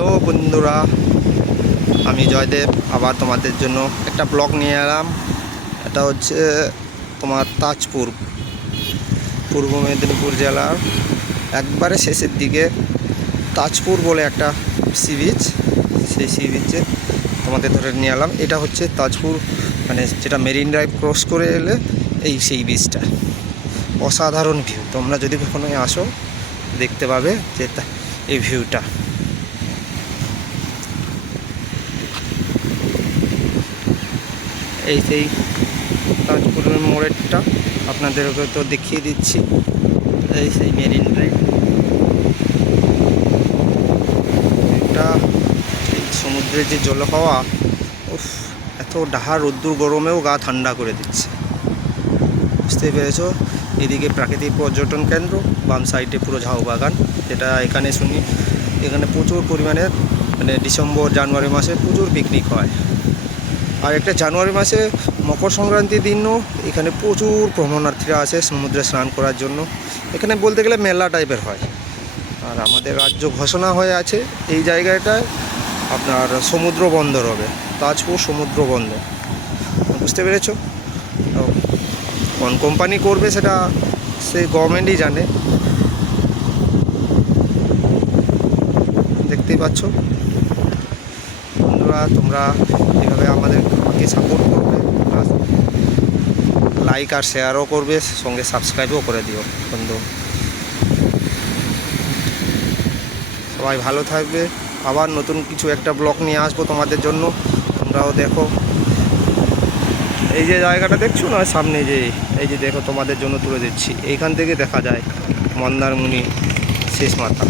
Hello বন্ধুরা, আমি জয়দেব আবার তোমাদের জন্য একটা ব্লগ নিয়ে এলাম। এটা হচ্ছে তোমার তাজপুর, পূর্ব মেদিনীপুর জেলার একবারে শেষের দিকে তাজপুর বলে একটা সি বিচ। সেই সি বিচে তোমাদের ধরে নিয়ে এলাম। এটা হচ্ছে তাজপুর, মানে যেটা মেরিন ড্রাইভ ক্রস করে এলে এই সেই বিচটা। অসাধারণ ভিউ, তোমরা যদি কখনো আসো দেখতে পাবে যে এই ভিউটা। এই সেই তাজপুরের মোড়েরটা আপনাদেরকে তো দেখিয়ে দিচ্ছি। এই সেই মেরিন ড্রাইভ, এটা এই সমুদ্রের যে জল হাওয়া, উফ, এত ডাহা রোদ্দুর গরমেও গা ঠান্ডা করে দিচ্ছে, বুঝতে পেরেছো। এদিকে প্রাকৃতিক পর্যটন কেন্দ্র, বাম সাইডে পুরো ঝাউ বাগান। যেটা এখানে শুনি এখানে প্রচুর পরিমাণে, মানে ডিসেম্বর জানুয়ারি মাসে প্রচুর পিকনিক হয়। আর একটা জানুয়ারি মাসে মকর সংক্রান্তির দিনও এখানে প্রচুর ভ্রমণার্থীরা আসে সমুদ্রে স্নান করার জন্য। এখানে বলতে গেলে মেলা টাইপের হয়। আর আমাদের রাজ্য ঘোষণা হয়ে আছে এই জায়গাটায় আপনার সমুদ্র বন্দর হবে, তাজপুর সমুদ্র বন্দর, বুঝতে পেরেছো। কোন কোম্পানি করবে সেটা সেই গভর্নমেন্টই জানে। দেখতেই পাচ্ছ বন্ধুরা, তোমরা এভাবে আমাকে সাপোর্ট করবে, প্লাস লাইক আর শেয়ারও করবে, সঙ্গে সাবস্ক্রাইবও করে দিও বন্ধু। সবাই ভালো থাকবে। আবার নতুন কিছু একটা ব্লগ নিয়ে আসবো তোমাদের জন্য, তোমরাও দেখো। এই যে জায়গাটা দেখছো না সামনে, যে এই যে দেখো, তোমাদের জন্য তুলে দিচ্ছি। এইখান থেকে দেখা যায় মন্দারমণি শেষ মাথা।